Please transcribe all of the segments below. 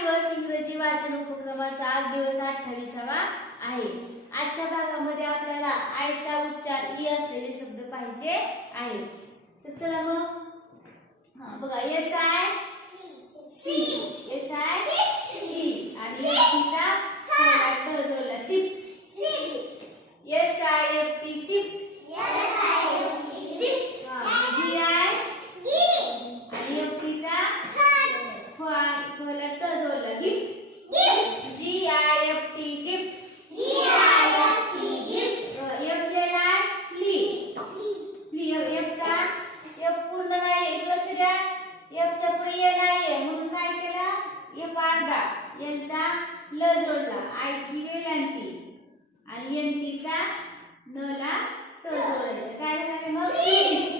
दिवस इंग्रजी वाचन उपक्रमाचा आज दिवस अठ्ठावीसावा आहे. आजच्या भागामध्ये आपल्याला आयचा उच्चार ई असलेले शब्द पाहिजे आहे तर चला मग. बघा S I C S I C आणि e Lola, los dulces. Cada vez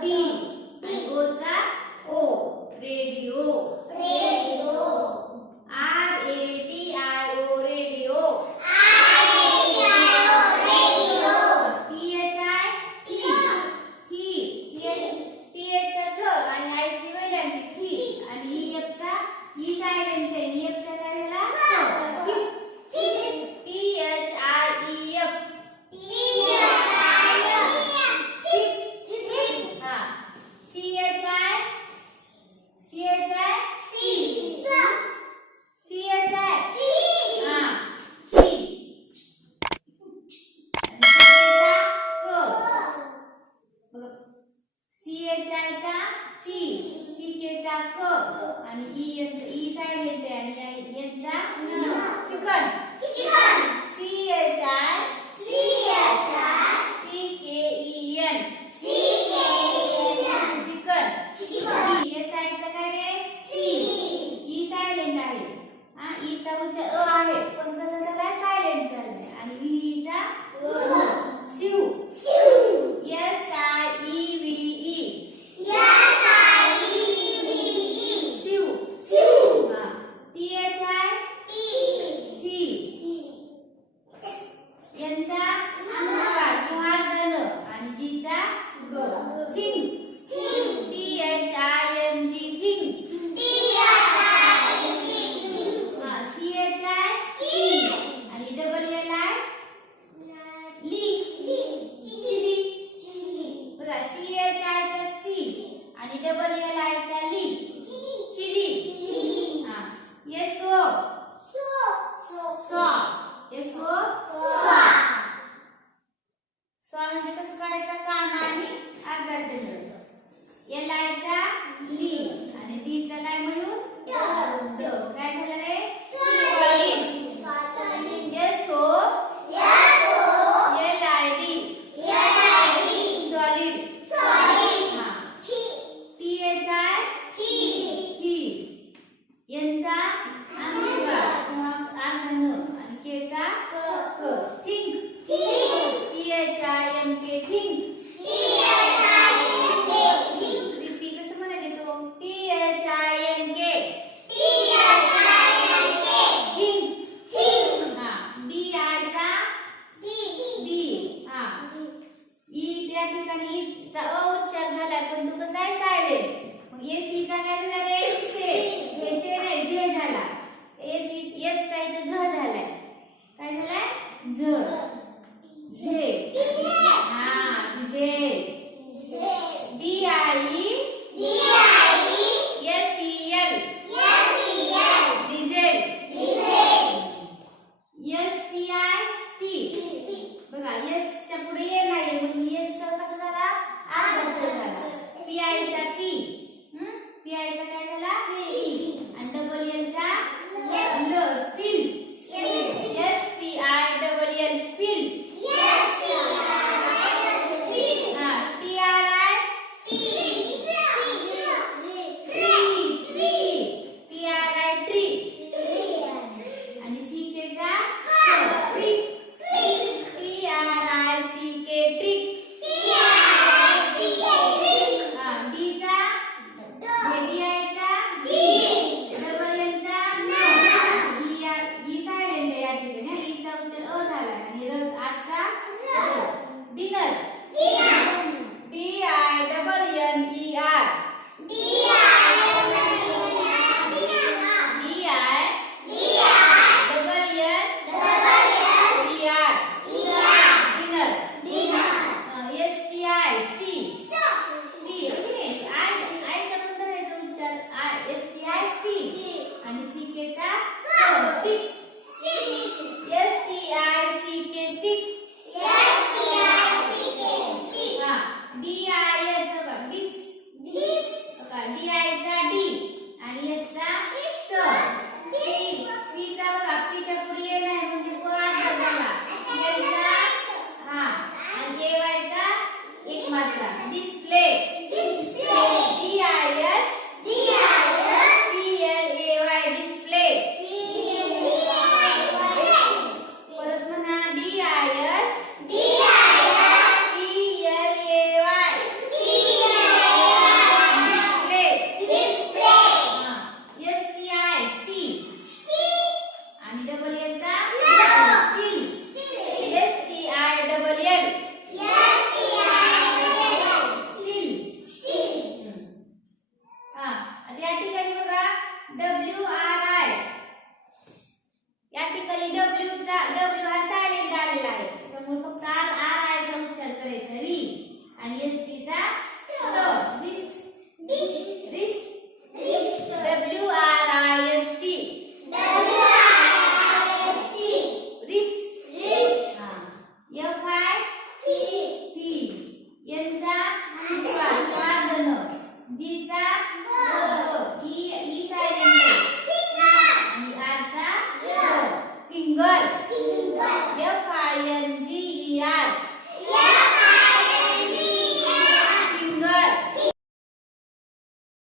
डी. ओचा ओ. रेडिओ. रेडिओ. Good.